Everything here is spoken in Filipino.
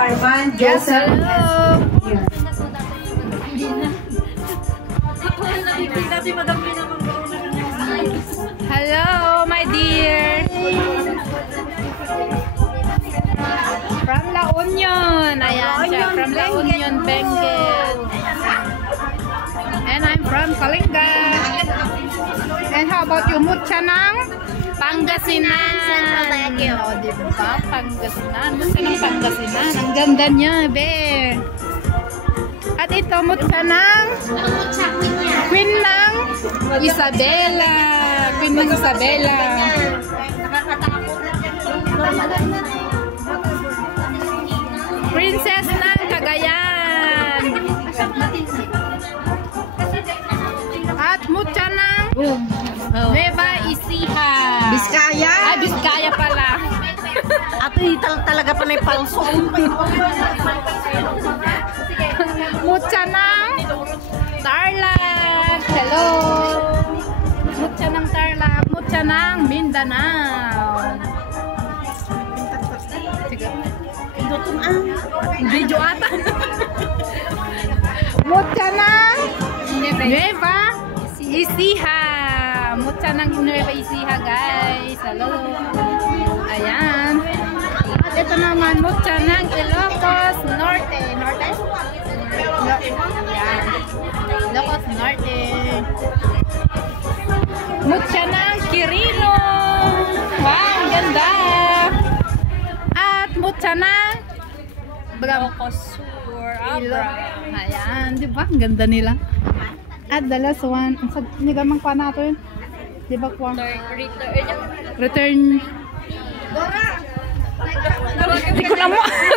Arman, Yes, Joseph, hello. here. Hello, my dear. From La Union. Ayan siya, from La Union, Benguet. And I'm from Kalinga. And how about you, Mutya ng Pangasinan? Central Baguio. O, diba? Pangasinan. Mutya ng Pangasinan. Ang ganda niya, be. At ito, Mutya ng Queen ng Isabela. Queen ng Isabela. Princess ng Cagayan. At Mutya ng Nueva Ecija. Biskaya. Ah, Biskaya pala. Ato talaga pa na yung palso. Mutya ng Tarlac. Hello. Mutya ng Tarlac. Mutya ng Mindanao. Sige. Video ata. Mutya ng Nueva Ecija. Mutya ng Nueva Ecija, guys. Hello. Ayan. At ito naman, mutya ng Ilocos Norte. Norte? Ayan. Ilocos Norte. Mutya ng Quirino. Wow, ang ganda. At mutya ng Ilocos Sur, Abra. Ayan, di ba? Ang ganda nila. At the last one, sa nigamang pa natin. Di ba po? Return. Hindi ko na mo.